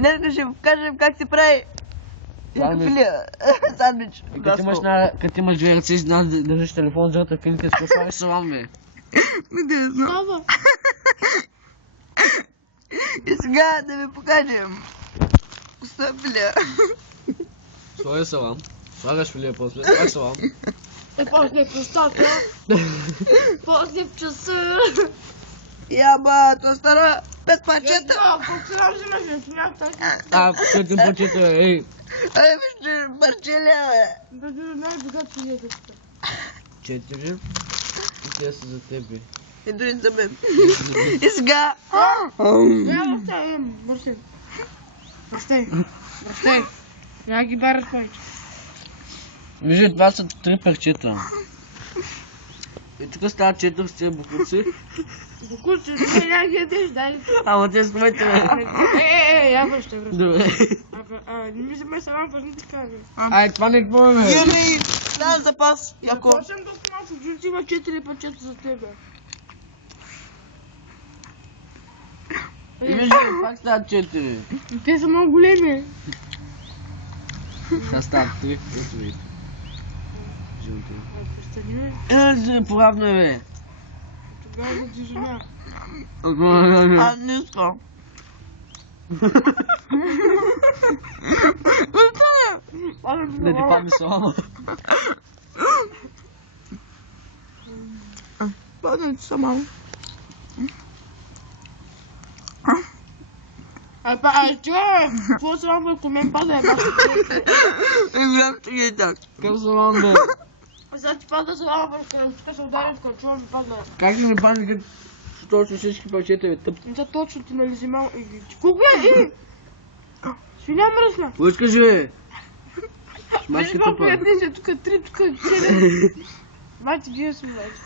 Днес ще покажем как се прави сандвич. Като имаш две ръце, знаеш да държиш телефон, защото филите с правиш салам, бе. Не знам. И сега да ви покажем. Филия. Слагай салам. Слагаш филия после, слагаш салам. После в устата, после в часа. Яба, то стара 5 парчета. Колко трябва взимаш на смята? Четири парчета, ей. Ай, вижте, парчеля, бе. Да ви най-богат си ядете. 4. И те са за теб, бе. И дори за мен. И сега. Я оставим, бърси. Бърси. Я ги бараш повече. Вижте, това са 3 парчета. И тук стават 4 с тези букуци. Букуци, ти няма ги ядеш, дай. Ама те с моите, бе. Я връщай. Добре. Не ми вземай салам, пък не така, бе. Ай, това не какво е, бе. Имаме и дан запас. Яко. Започвам толкова малко, защото има 4 парчета за тебе. И вижте, пак стават 4. Те са много големи. Сега стават 3. Ето видите. Жълто. Престани, бе. Поравно е, бе. Тогава за тишина. Аз не искам. Да ти падне салама. Падне ти само. Чува, какво салам върху мен пада, е баш. Гледам, че ги е так. Как салам, бе? Сега ти пада салам върху, тук се удари в качуа ми падна. Как ли ми падне, като точно всички парчета, бе, тъп? За точно ти нали взимал и ги... Колко е? Свиня мръсна. Поискаш, бе. Виж Шмачка колко тъпа. ядеше, тук 3, тук 7. Бати, вие съм вече.